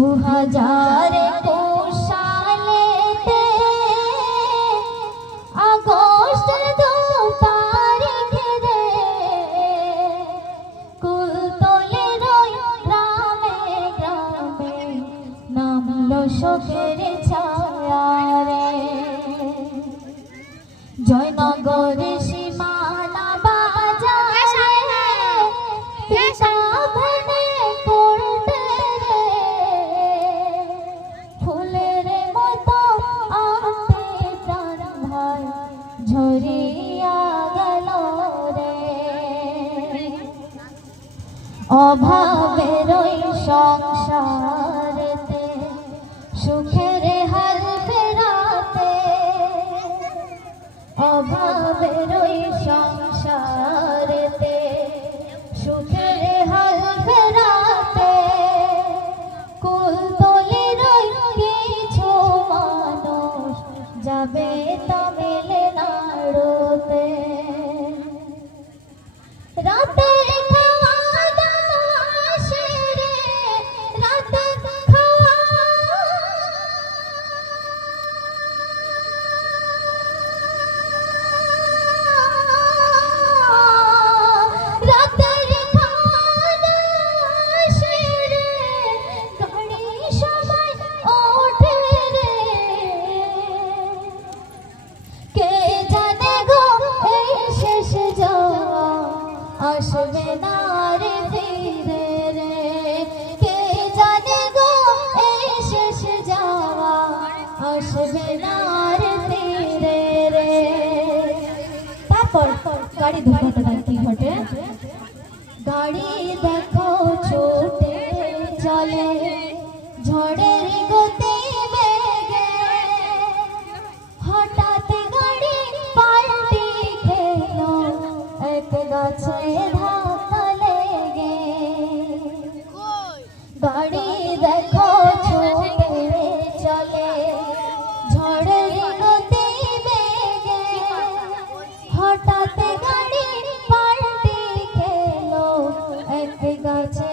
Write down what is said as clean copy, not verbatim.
2021 সালেতে আগস্টের 2 তারিখে রে কুলতলির ওই গ্রামে গ্রামে নামলো শোকের ছায়া রে। জয়নগরের সীমানা বাজারে পিতা ভেঙে পড়তে রে ফুলের মতো আঁতে প্রাণ ভাই ঝরিয়া গেল রে। অভাবের ওই সংসারেতে সুখের হাল ফেরাতে, অভাবের ওই সংসারেতে সুখের হাল ফেরাতে কুলতলির ওই কিছু মানুষ যাবে তামিলনাড়ুতে। রাতের খাওয়া দাওয়া সেরে রাতের খাওয়া রাতের খাওয়া দাওয়া সেরে গাড়ি সবাই ওঠে রে। কে জানে গো এই শেষ যাওয়া আসবে না রে ফিরে রে। কে জানে গো এই শেষ যাওয়া আসবে না রে ফিরে রে। তারপর গাড়ি দুর্ঘটনা কি ঘটে? গাড়ি দেখো ছুটে চলে ঝড়ের গতি বেগে, হঠাৎ গাড়ি পাল্টি খেলো এক গাছে ধাক্কা লেগে। গাড়ি দেখো ছুটে চলে ঝড়ের গতি বেগে, হঠাৎ গাড়ি পাল্টি খেলো এক গাছে